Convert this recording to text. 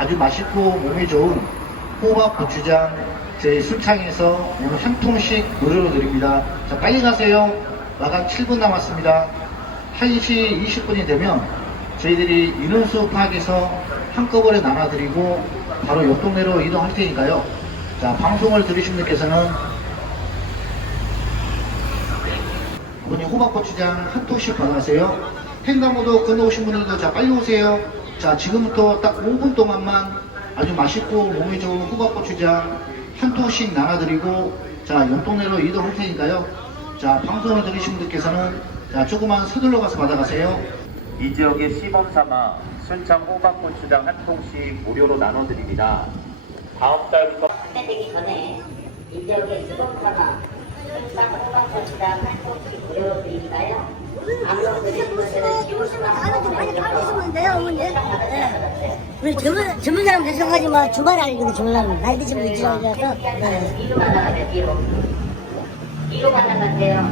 아주 맛있고 몸에 좋은 호박 고추장 제 술창에서 오늘 한 통씩 무료로 드립니다. 자, 빨리 가세요. 마감 7분 남았습니다. 1시 20분이 되면 저희들이 인원수 파악해서 한꺼번에 나눠드리고 바로 옆 동네로 이동할 테니까요. 자, 방송을 들으신 분께서는 분이 호박고추장 한 통씩 받아가세요. 횡단보도 건너오신 분들도 자 빨리 오세요. 자 지금부터 딱 5분 동안만 아주 맛있고 몸에 좋은 호박고추장 한 통씩 나눠드리고 자 옆동네로 이동할 테니까요. 자 방송을 들으신 분들께서는 자 조금만 서둘러 가서 받아가세요. 이 지역의 시범 삼아 순창 호박고추장 한 통씩 무료로 나눠드립니다. 다음 달부터 판매되기 전에 이 지역의 수동사가 일상 호박고추장 한 통씩 무료로 드리니까요. 방송 드리는 분들은 지우시면 하나 좀 많이 팔 우리 전문, 전문 사람 계셔가지고 주말 알거든, 전문 사람. 나이 드신 분 있으셔서. 네. 뒤로 가나가세요